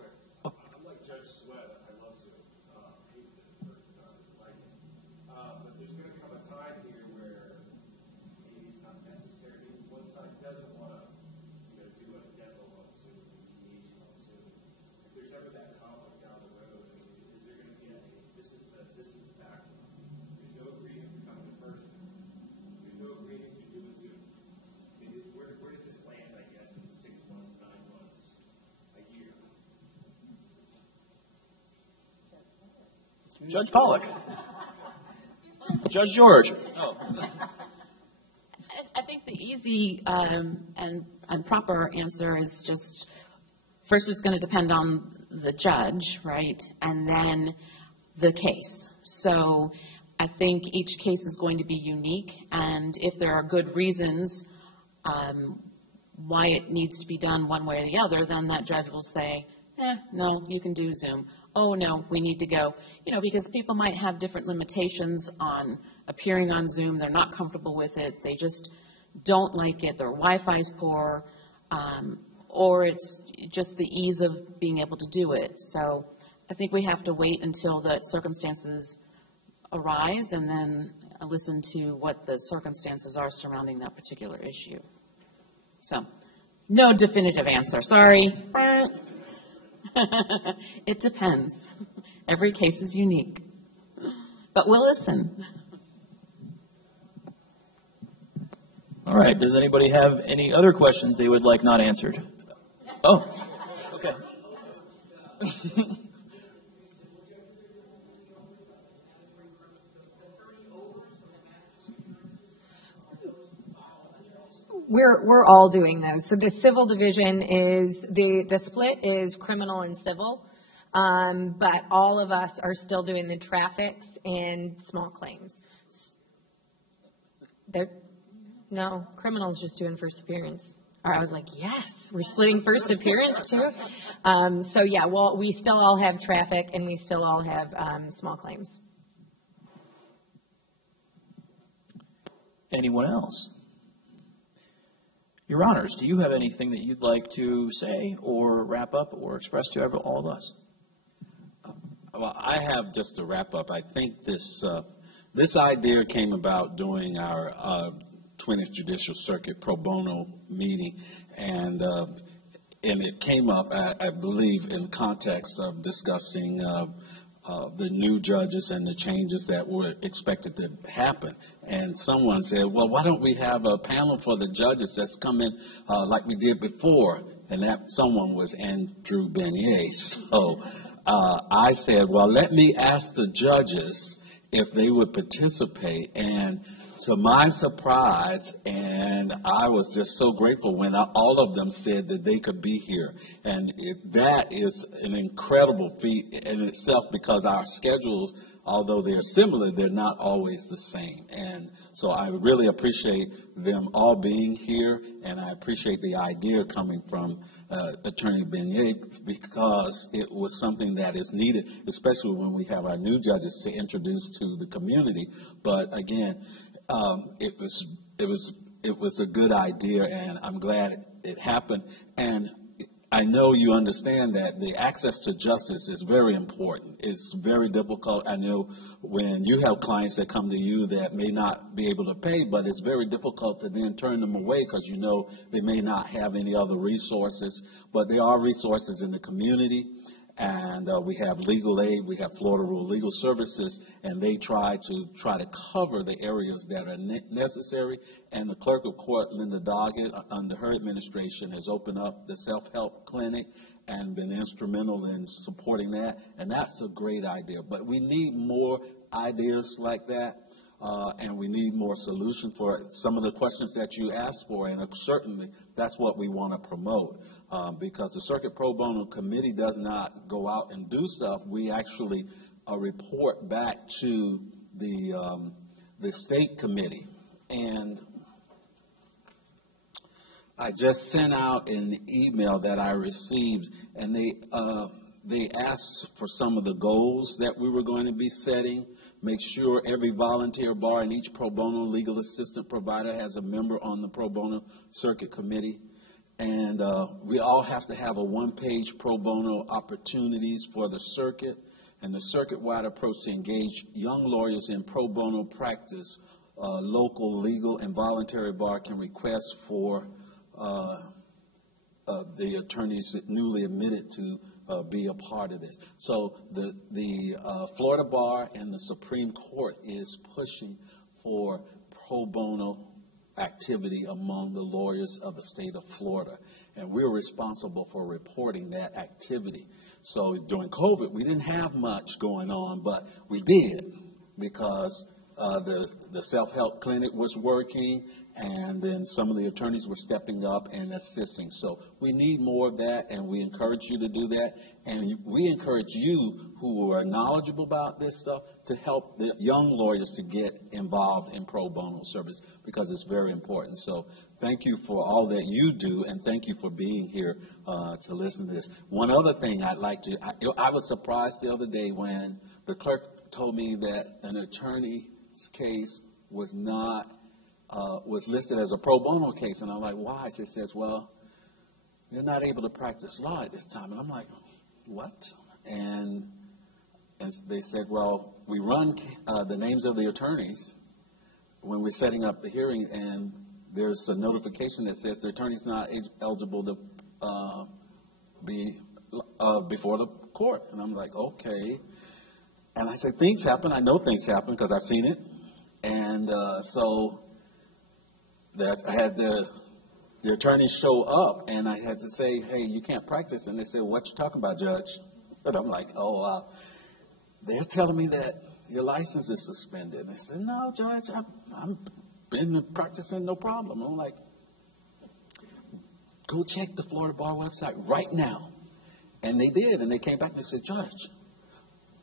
like Judge Sweat. I love Zoom. But there's going to come a time here where maybe it's not necessary. One side doesn't want to do a demo on Zoom, mediation on Zoom. If there's ever that conflict down the road, is there going to be this is the backdrop. There's no agreement to come in person. There's no agreement to do it Zoom. I mean, where does this land, I guess, in 6 months, 9 months, a year? Judge Pollack. Judge George. Oh. I think the easy and proper answer is just, first it's going to depend on the judge, right, and then the case. So I think each case is going to be unique, and if there are good reasons why it needs to be done one way or the other, then that judge will say, no, you can do Zoom. Oh, no, we need to go. You know, because people might have different limitations on appearing on Zoom. They're not comfortable with it. They just don't like it. Their Wi-Fi's poor, or it's just the ease of being able to do it. So I think we have to wait until the circumstances arise and then listen to what the circumstances are surrounding that particular issue. So, no definitive answer. Sorry. It depends. Every case is unique. But we'll listen. All right. Does anybody have any other questions they would like not answered? Oh, okay. We're all doing those. So the civil division is, the split is criminal and civil, but all of us are still doing the traffics and small claims. No, criminal's just doing first appearance. Or I was like, yes, we're splitting first appearance too. So yeah, well, we still all have traffic and we still all have small claims. Anyone else? Your Honors, do you have anything that you'd like to say or wrap up or express to all of us? Well, I have just to wrap up. I think this idea came about during our 20th Judicial Circuit pro bono meeting, and it came up, I believe, in context of discussing the new judges and the changes that were expected to happen. And someone said, well, why don't we have a panel for the judges that's come in like we did before? And that someone was Andrew Beignet. So I said, well, let me ask the judges if they would participate. And to my surprise, and I was just so grateful when all of them said that they could be here. And that is an incredible feat in itself, because our schedules, although they're similar, they're not always the same. And so I really appreciate them all being here, and I appreciate the idea coming from Attorney Beignet, because it was something that is needed, especially when we have our new judges to introduce to the community. But again, it was a good idea, and I'm glad it happened. And I know you understand that the access to justice is very important. It's very difficult. I know when you have clients that come to you that may not be able to pay, but it's very difficult to then turn them away, because you know they may not have any other resources. But there are resources in the community, and we have legal aid, we have Florida Rural Legal Services, and they try to cover the areas that are necessary. And the clerk of court, Linda Doggett, under her administration, has opened up the self-help clinic and been instrumental in supporting that. And that's a great idea. But we need more ideas like that. And we need more solutions for some of the questions that you asked for, and certainly that's what we want to promote, because the Circuit Pro Bono Committee does not go out and do stuff. We actually report back to the state committee. And I just sent out an email that I received, and they asked for some of the goals that we were going to be setting. Make sure every volunteer bar and each pro bono legal assistant provider has a member on the pro bono circuit committee. And we all have to have a one-page pro bono opportunities for the circuit, and the circuit-wide approach to engage young lawyers in pro bono practice. Local legal and voluntary bar can request for the attorneys that newly admitted to be a part of this. So the Florida Bar and the Supreme Court is pushing for pro bono activity among the lawyers of the state of Florida, and we're responsible for reporting that activity. So during COVID, we didn't have much going on, but we did, because the self-help clinic was working, and then some of the attorneys were stepping up and assisting. So we need more of that, and we encourage you to do that. And we encourage you who are knowledgeable about this stuff to help the young lawyers to get involved in pro bono service, because it's very important. So thank you for all that you do, and thank you for being here to listen to this. One other thing I'd like to, I was surprised the other day when the clerk told me that an attorney's case was not was listed as a pro bono case, and I'm like, why? She says, well, they're not able to practice law at this time. And I'm like, what? And they said, well, we run the names of the attorneys when we're setting up the hearing, and there's a notification that says the attorney's not eligible to be before the court. And I'm like, okay. And I said, things happen. I know things happen because I've seen it. And so that I had the attorneys show up, and I had to say, hey, you can't practice. And they said, what you talking about, Judge? And I'm like, they're telling me that your license is suspended. And I said, no, Judge, I've been practicing, no problem. I'm like, go check the Florida Bar website right now. And they did, and they came back and they said, Judge,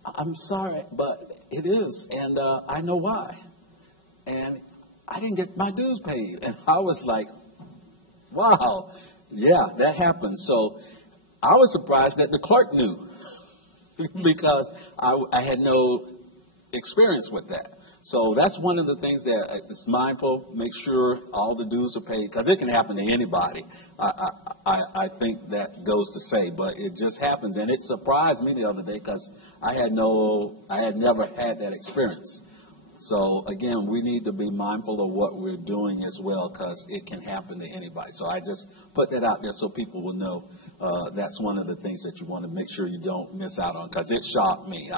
I'm sorry, but it is, and I know why. And I didn't get my dues paid. And I was like, wow, yeah, that happened. So I was surprised that the clerk knew because I had no experience with that. So that's one of the things that is mindful, make sure all the dues are paid, because it can happen to anybody. I think that goes to say, but it just happens. And it surprised me the other day because I had never had that experience. So, again, we need to be mindful of what we're doing as well, because it can happen to anybody. So I just put that out there so people will know that's one of the things that you want to make sure you don't miss out on, because it shocked me.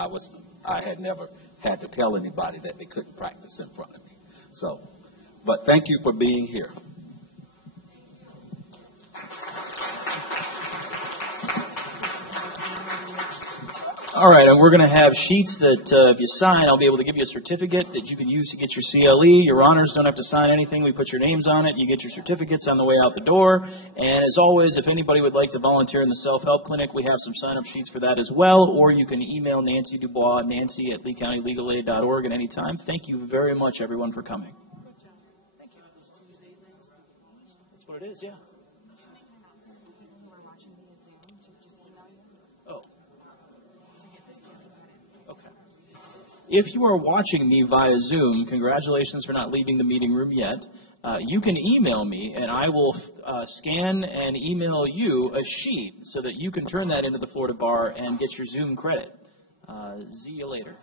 I had never had to tell anybody that they couldn't practice in front of me. So, but thank you for being here. All right, and we're going to have sheets that if you sign, I'll be able to give you a certificate that you can use to get your CLE. Your honors don't have to sign anything. We put your names on it. You get your certificates on the way out the door. And as always, if anybody would like to volunteer in the self-help clinic, we have some sign-up sheets for that as well. Or you can email Nancy Dubois, nancy@leecountylegalaid.org at any time. Thank you very much, everyone, for coming. That's what it is, yeah. If you are watching me via Zoom, congratulations for not leaving the meeting room yet. You can email me, and I will scan and email you a sheet so that you can turn that into the Florida Bar and get your Zoom credit. See you later.